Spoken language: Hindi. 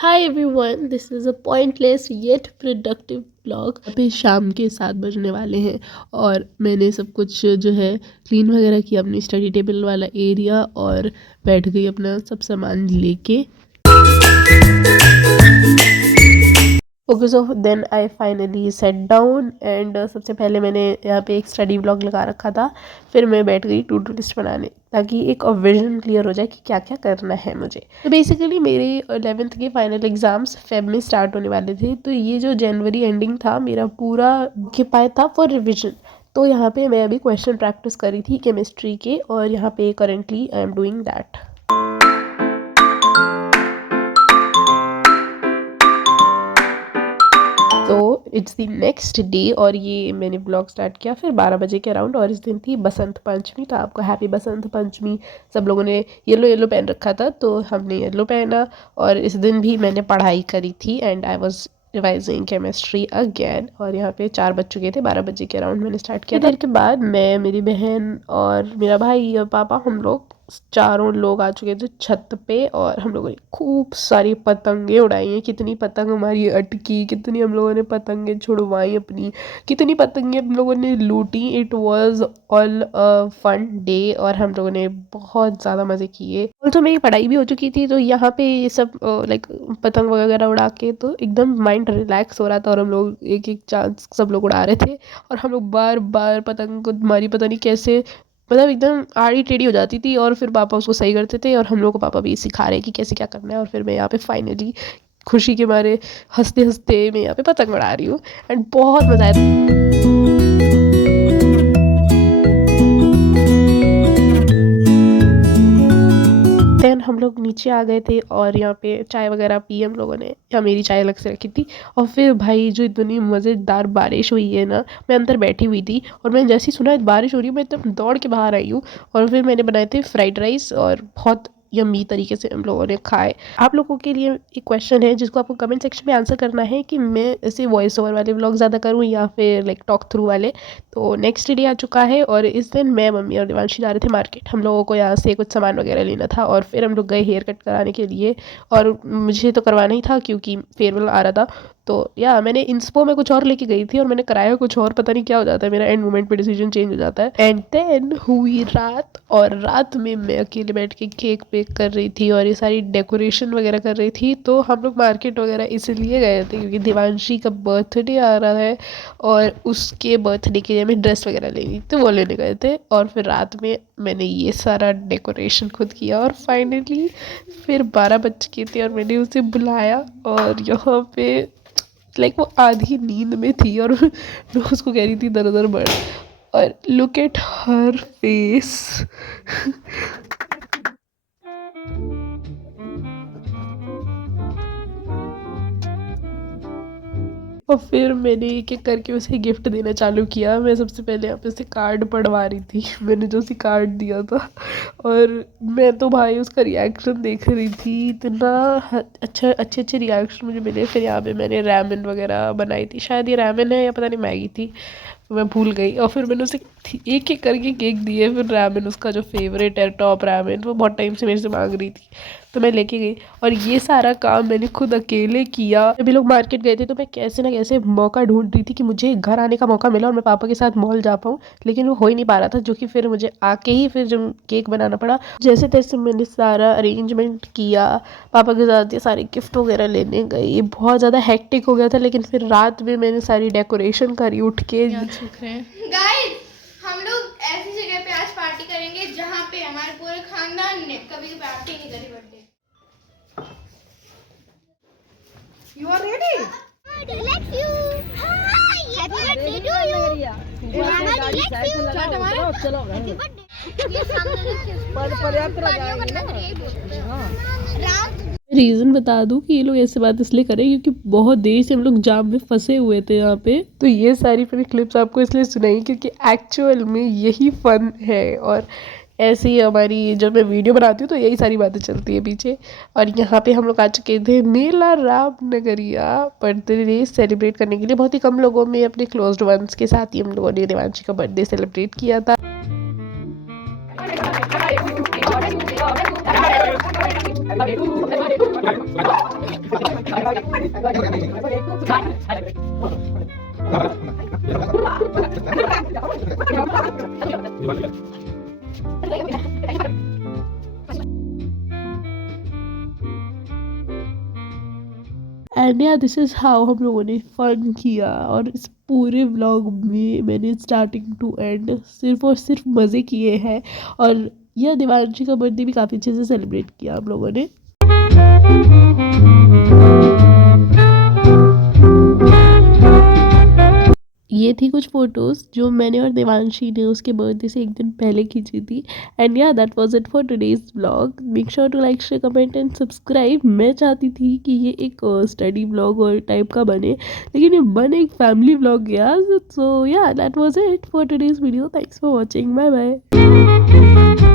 Hi everyone, this is a pointless yet productive blog. अभी शाम के 7 बजने वाले हैं और मैंने सब कुछ जो है क्लीन वगैरह किया, अपनी स्टडी टेबल वाला एरिया, और बैठ गई अपना सब सामान लेके। Okay, so then I finally set down and सबसे पहले मैंने यहाँ पे एक स्टडी ब्लॉग लगा रखा था। फिर मैं बैठ गई टू डू लिस्ट बनाने, ताकि एक विजन क्लियर हो जाए कि क्या क्या करना है मुझे। तो बेसिकली मेरे 11th के फाइनल एग्जाम्स फेब में स्टार्ट होने वाले थे, तो ये जो जनवरी एंडिंग था मेरा पूरा ऑक्यूपाई था फॉर रिविजन। तो यहाँ पे मैं अभी क्वेश्चन प्रैक्टिस करी थी केमिस्ट्री के, और यहाँ पे currently I am doing that. तो इट्स द नेक्स्ट डे और ये मैंने ब्लॉग स्टार्ट किया फिर 12 बजे के अराउंड, और इस दिन थी बसंत पंचमी। तो आपको हैप्पी बसंत पंचमी। सब लोगों ने येलो येलो पहन रखा था, तो हमने येलो पहना। और इस दिन भी मैंने पढ़ाई करी थी and I was revising chemistry again. और यहाँ पे 4 बज चुके थे, 12 बजे के अराउंड मैंने स्टार्ट किया। देर के बाद मैं, मेरी बहन और मेरा भाई और पापा, हम लोग चारों लोग आ चुके थे छत पे, और हम लोगों ने खूब सारी पतंगे उड़ाई हैं। कितनी पतंग हमारी अटकी, कितनी हम लोगों ने पतंगे छुड़वाई अपनी, कितनी पतंगे हम लोगों ने लूटी। It was all a fun day और हम लोगों ने बहुत ज़्यादा मज़े किए। ऑल्सो मेरी पढ़ाई भी हो चुकी थी, तो यहाँ पे ये सब लाइक पतंग वगैरह उड़ा के तो एकदम माइंड रिलैक्स हो रहा था। और हम लोग एक एक चांस सब लोग उड़ा रहे थे, और हम लोग बार बार पतंग को मारी, पता नहीं कैसे, मतलब एकदम आड़ी टेढ़ी हो जाती थी। और फिर पापा उसको सही करते थे, और हम लोग को पापा भी सिखा रहे कि कैसे क्या करना है। और फिर मैं यहाँ पे फाइनली खुशी के मारे हंसते हंसते मैं यहाँ पे पतंग उड़ा रही हूँ, एंड बहुत मज़ा आया। देन हम लोग नीचे आ गए थे और यहाँ पे चाय वगैरह पी हम लोगों ने, या मेरी चाय अलग से रखी थी। और फिर भाई जो इतनी मज़ेदार बारिश हुई है ना, मैं अंदर बैठी हुई थी और मैंने जैसे ही सुना बारिश हो रही है, मैं एकदम दौड़ के बाहर आई हूँ। और फिर मैंने बनाए थे फ्राइड राइस, और बहुत यम्मी तरीके से हम लोगों ने खाए। आप लोगों के लिए एक क्वेश्चन है जिसको आपको कमेंट सेक्शन में आंसर करना है कि मैं ऐसे वॉइस ओवर वाले व्लॉग ज़्यादा करूँ या फिर लाइक टॉक थ्रू वाले। तो नेक्स्ट डे आ चुका है और इस दिन मैं, मम्मी और देवांशी जा रहे थे मार्केट। हम लोगों को यहाँ से कुछ सामान वगैरह लेना था, और फिर हम लोग गए हेयर कट कराने के लिए। और मुझे तो करवाना ही था क्योंकि फेयरवेल आ रहा था। तो या मैंने इंस्पो में कुछ और लेके गई थी और मैंने कराया कुछ और, पता नहीं क्या हो जाता है मेरा, एंड मोमेंट पे डिसीजन चेंज हो जाता है। एंड देन हुई रात, और रात में मैं अकेले बैठ के केक बेक कर रही थी और ये सारी डेकोरेशन वगैरह कर रही थी। तो हम लोग मार्केट वगैरह इसलिए गए थे क्योंकि देवांशी का बर्थडे आ रहा है, और उसके बर्थडे के लिए हमें ड्रेस वगैरह लेनी, तो वो लेने गए थे। और फिर रात में मैंने ये सारा डेकोरेशन खुद किया, और फाइनली फिर 12 बज के थे और मैंने उसे बुलाया। और यहाँ पे लाइक वो आधी नींद में थी, और मैं उसको कह रही थी दर दर बढ़, और लुक एट हर फेस। और फिर मैंने एक एक करके उसे गिफ्ट देना चालू किया। मैं सबसे पहले यहाँ पे उसे कार्ड पढ़वा रही थी, मैंने जो उसे कार्ड दिया था। और मैं तो भाई उसका रिएक्शन देख रही थी, इतना अच्छे अच्छे रिएक्शन मुझे मिले। फिर यहाँ पे मैंने रैमेन वगैरह बनाई थी, शायद ये रैमेन है या पता नहीं मैगी थी, मैं भूल गई। और फिर मैंने उसे एक एक करके केक दिए। फिर रैमेन, उसका जो फेवरेट है टॉप रैमेन, वो बहुत टाइम से मेरे से मांग रही थी, तो मैं लेके गई। और ये सारा काम मैंने खुद अकेले किया। अभी लोग मार्केट गए थे, तो मैं कैसे ना कैसे मौका ढूंढ रही थी कि मुझे घर आने का मौका मिला और मैं पापा के साथ मॉल जा पाऊँ, लेकिन वो हो ही नहीं पा रहा था। जो कि फिर मुझे आके ही फिर जब केक बनाना पड़ा, जैसे तैसे मैंने सारा अरेंजमेंट किया। पापा के साथ ये सारे गिफ्ट वगैरह लेने गई, बहुत ज़्यादा हेक्टिक हो गया था। लेकिन फिर रात में मैंने सारी डेकोरेशन करी उठ के। गाइस, हम लोग ऐसी जगह पे आज पार्टी करेंगे जहाँ पे हमारे पूरे खानदान ने कभी पार्टी नहीं करी birthday. You are ready? Relax you. Hi. Happy birthday to you. Mama relax you. चलो Happy birthday. ये सामने देखिए। पर यात्रा जाएंगे ना। राम। रीज़न बता दूं कि ये लोग ऐसे बात इसलिए कर रहे हैं क्योंकि बहुत देर से हम लोग जाम में फंसे हुए थे यहाँ पे। तो ये सारी मैंने क्लिप्स आपको इसलिए सुनाई क्योंकि एक्चुअल में यही फन है। और ऐसे ही हमारी, जब मैं वीडियो बनाती हूँ तो यही सारी बातें चलती है पीछे। और यहाँ पे हम लोग आ चुके थे मेला रामनगरिया बर्थडे सेलिब्रेट करने के लिए। बहुत ही कम लोगों में, अपने क्लोज्ड वंस के साथ ही हम लोगों ने देवांशी का बर्थडे सेलिब्रेट किया था। एंड या दिस इज़ हाउ हम लोगों ने फ़न किया। और इस पूरे व्लॉग में मैंने स्टार्टिंग टू एंड सिर्फ और सिर्फ मज़े किए हैं। और यह देवांशी का बर्थडे भी काफ़ी अच्छे से सेलिब्रेट किया हम लोगों ने। ये थी कुछ फ़ोटोज़ जो मैंने और देवांशी ने उसके बर्थडे से एक दिन पहले खींची थी। And yeah that was it for today's vlog. Make sure to like, share, comment and subscribe. मैं चाहती थी कि ये एक स्टडी व्लॉग और टाइप का बने, लेकिन ये बने एक फैमिली व्लॉग गया। So yeah that was it for today's video. Thanks for watching. Bye bye.